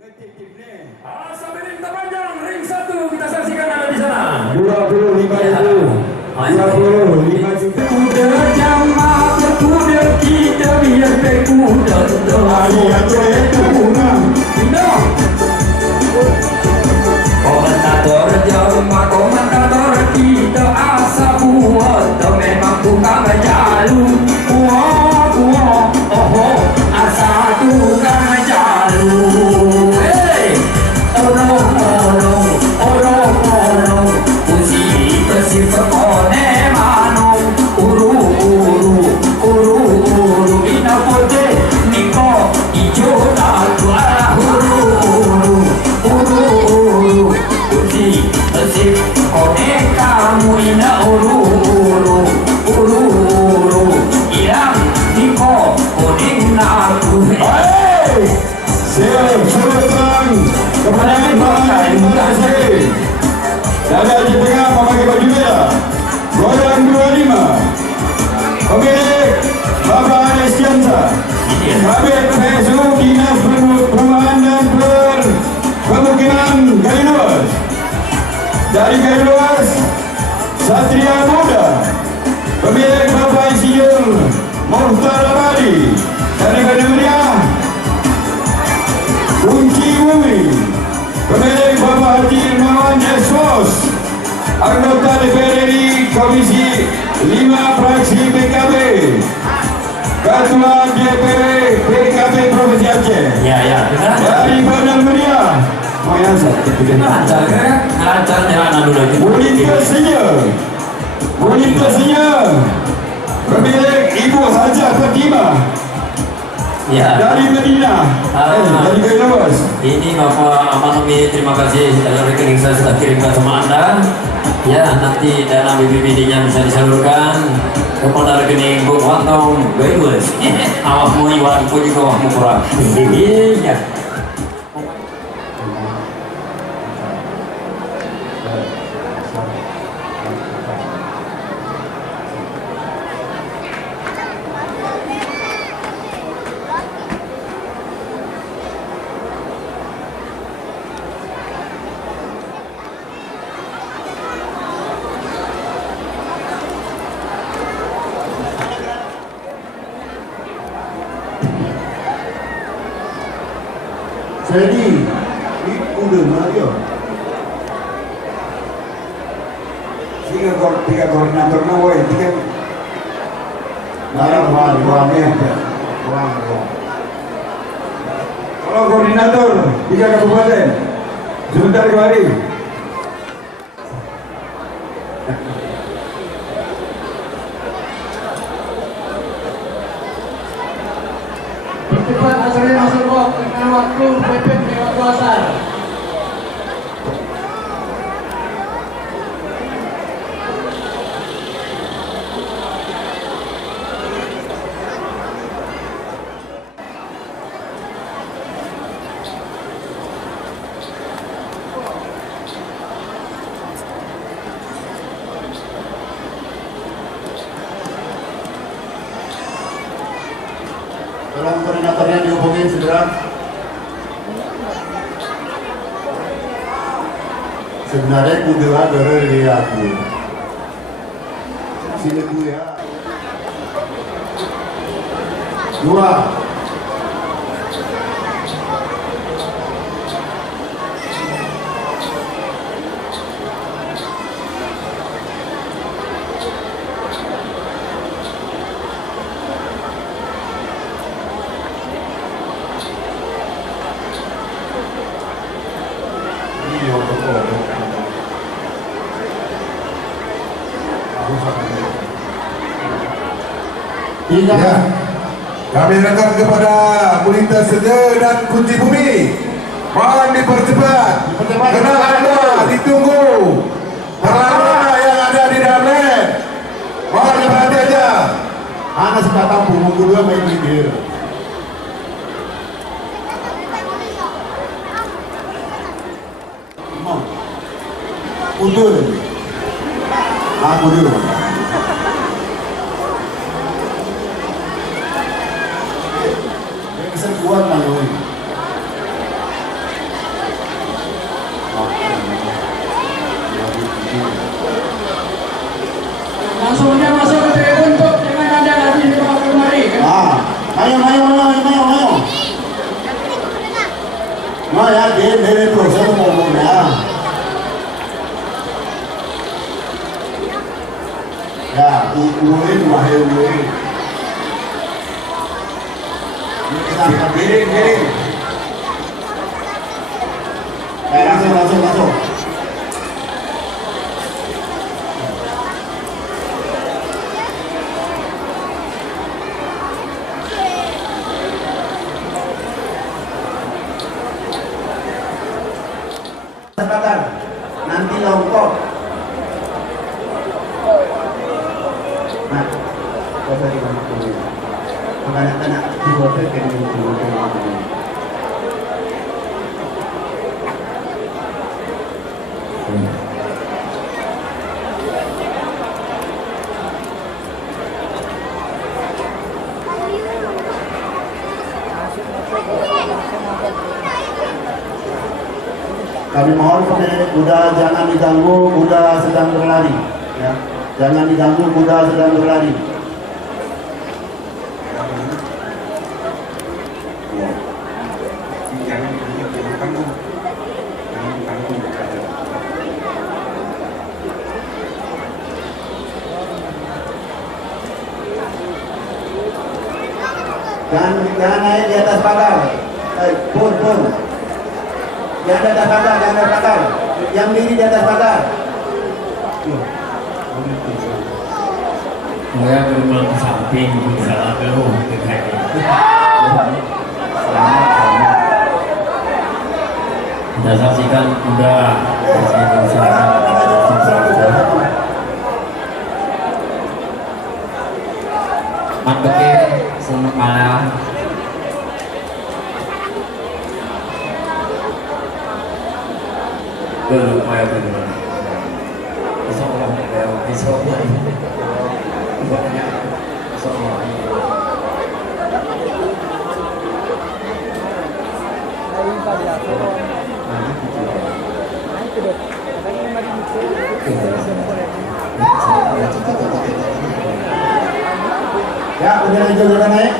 Sampai ring terpanjang, ring 1 kita saksikan ada di sana. 25 juta. Kuda jamaah berkuda kita biar berkuda komentator komentator kita asa buat memang tukang jalur asa tukang jalur orang puji bersifat manong uru ina pote niko ijo tatu puji bersifat kamu ina uru ilang niko kuning naku kepada terima kasih. Ada di tengah memakai baju merah Goyang 25 pemilik Bapak Anies Kiansa, Kabid PSU Dinas Perumahan dan Pemukiman Kaliluas. Dari Kaliluas Satria Muda pemilik Bapak Insinyur Muhtar Abadi. Dari Kaliluas Kunci Bumi pemilik Bapak Haji Irmawan Esos, anggota DPR RI Komisi 5 fraksi PKB, Ketua DPW PKB Provinsi Aceh. Ya, dari Bandar Meriah lancar jalan dulu lagi. Bunitasinya pemilik Ibu Hajah Fatimah. Ya. Dari Medina, dari Kaliluas. Ini Bapak Amanomi, terima kasih rekening saya sudah kirimkan sama Anda. Ya, nanti dana BPBD-nya bisa disalurkan kepada rekening Bung Wantong Kaliluas. Awakmu iwan pun juga awakmu kurang. Iya. Jadi, ini udah Mario. Tiga koordinator nawai, tiga. Kalau koordinator tiga kabupaten, sebentar kembali. Percepat acaranya masuk kok dengan waktu pepet lewat kuasa. Tolong koordinatornya dihubungin segera. Sebenarnya kuda dari aku. Sini gue ya. 2. Ya, kami rekan kepada Bunita Seja dan Kunci Bumi, mohon dipercepat karena Anda ditunggu perlawanan yang ada di dalam lane. Mohon diperhati aja. Anak sudah tampung, mau kedua main mikir. Mundur. Aku dulu. Bisa kuat lah, Nah ya, dia proses ngomongnya. Ya, uruin wahai uruin. Giring. Langsung. Nanti longkok. Nah, kau tadi banyak dulu. Anak-anak di hotel dulu. Kami mohon pemilik kuda jangan diganggu, kuda sedang berlari. Ya, jangan diganggu, kuda sedang berlari. Jangan naik di atas pagar. Pun. Jangan di atas pagar. Yang diri di atas pagar. Saya berulang ke samping, salah belum ke kaki. Kita saksikan kuda. Mantap, selamat malam. Belum mau belum. Besok lagi. Banyak. Besok lagi. Ya, udah naik.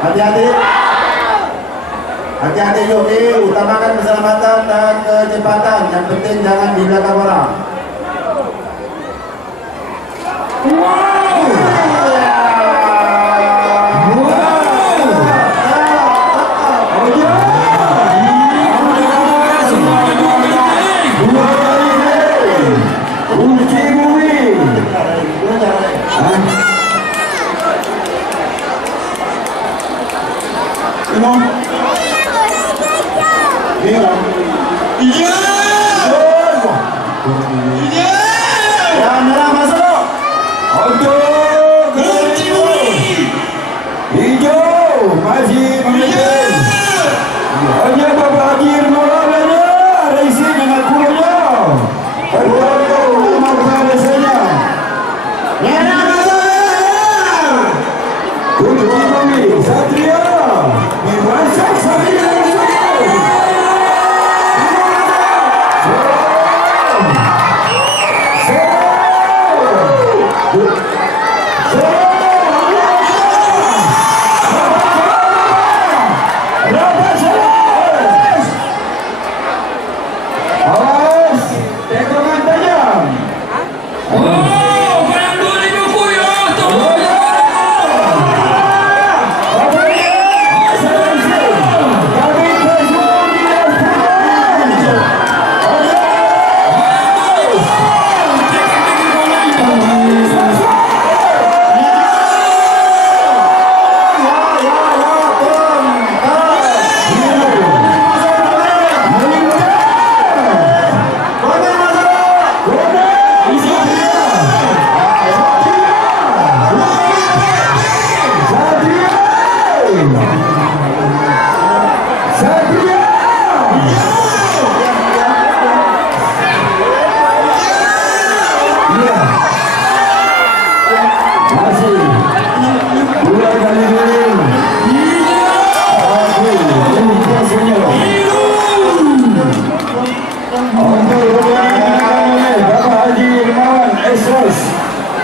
Hati-hati. Hati-hati joki, utamakan keselamatan dan kecepatan. Yang penting jangan di belakang orang.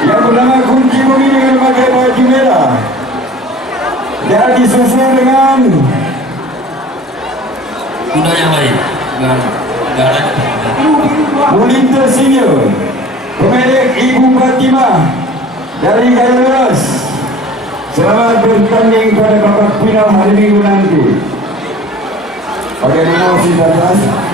Yang bernama Kunci Bumi dengan memakai baju merah dan disusul dengan kuda yang lain. Nggak ada. Mulinta Senior, pemilik Ibu Fatimah dari Kalimas. Selamat bertanding pada babak final hari Minggu nanti. Bagaimana si atas?